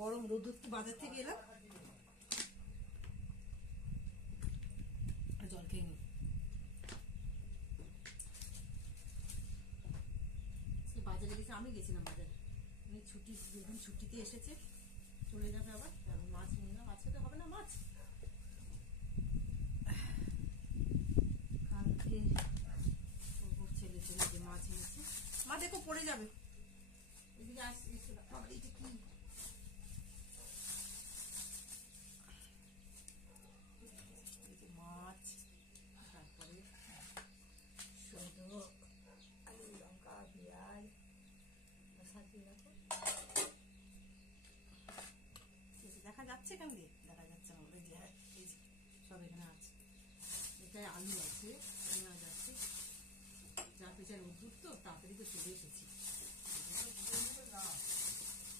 গরম রোদ বাজার থেকে এলাম, জল খেয়ে নি। বাজারে গেছে, আমি গেছিলাম বাজারে, উনি ছুটি দুদিন ছুটিতে এসেছে, চলে যাবে আবার। এখন মাছ নিয়ে না, মাছ খেতে হবে না, মাছ কালকে ছেলে ছেলে যে মাছ এনেছে। মা দেখো পড়ে যাবে, এদিকে আসছে। এটা কি মাছ, তারপরে সরু আলু লঙ্কা পেঁয়াজ সাজিয়ে রাখো। দেখা যাচ্ছে কেন দিয়ে? দেখা যাচ্ছে না, এই যে সব এখানে আছে। এটাই আলু আছে, পেঁয়াজ আছে, যা পেঁচার উদ্যুত তো তাড়াতাড়ি তো চলে এসেছি।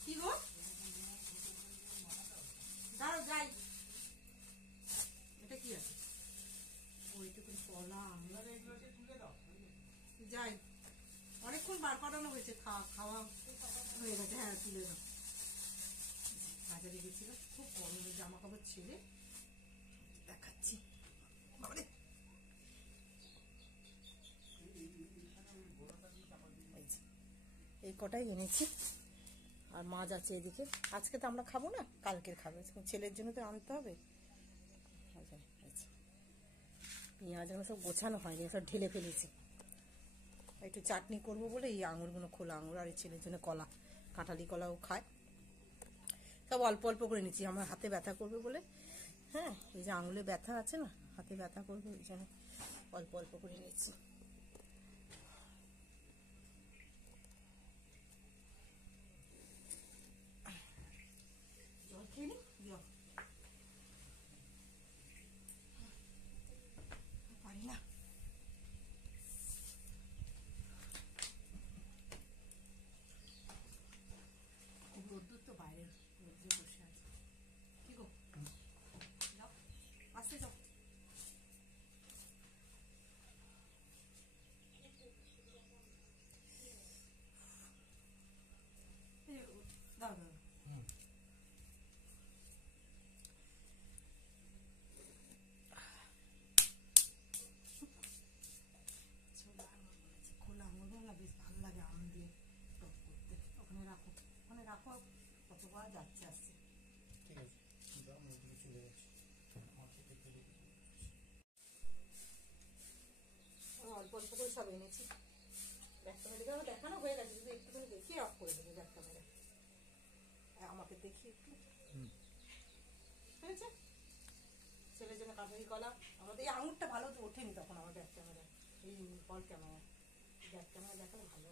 কি গো দাঁড়াও যাই। এটা কি আছে? ওইটুকু কলা আমরা যাই, অনেকক্ষণ বার করানো হয়েছে, খাওয়া হয়ে গেছে। হ্যাঁ তুলে দাও। বাজারে গেছিল, খুব গরমের জামা কাপড় ছেড়ে দেখাচ্ছি। এই কটাই এনেছি, আর মাছ আছে এদিকে। আজকে তো আমরা খাবো না, কালকের খাবো, ছেলের জন্য তো আনতে হবে। পেঁয়াজ সব গোছানো হয়নি, সব ঢেলে ফেলেছি। একটু চাটনি করবো বলে এই আঙুরগুলো, খোলা আঙুর, আর এই ছেলের জন্য কলা, কাঁঠালি কলাও খায়। সব অল্প অল্প করে নিচ্ছি, আমার হাতে ব্যথা করবে বলে। হ্যাঁ, এই যে আঙুলে ব্যথা আছে না, হাতে ব্যথা করবে, এই জন্য অল্প অল্প করে নিচ্ছি। জল খেয়ে নি, পারি না। রোদ্দুর তো বাইরে রোদ্দুরে বসে আছে। কি গো যাও, আসতে যাও। দাও দাও, খোলা আঙুর না বেশ ভালো লাগে, আম দিয়ে টক করতে। ওখানে রাখো, ওখানে রাখো, কতবার যাচ্ছে আসছে। ঠিক আছে, চলে যাচ্ছে। অল্প অল্প করে সব এনেছি। ব্যাক ক্যামেরা দেখানো হয়ে গেছে, যদি একটুখানি দেখিয়ে অফ করে দেবে ব্যাক ক্যামেরা। আমাকে দেখি একটু, হয়েছে? ছেলের জন্য কাঁঠালি কলা। আমাদের এই আঙুরটা ভালো তো ওঠেনি তখন আমার ব্যাক ক্যামেরা, এই ফল ক্যামেরা, ব্যাক ক্যামেরা দেখালে ভালো।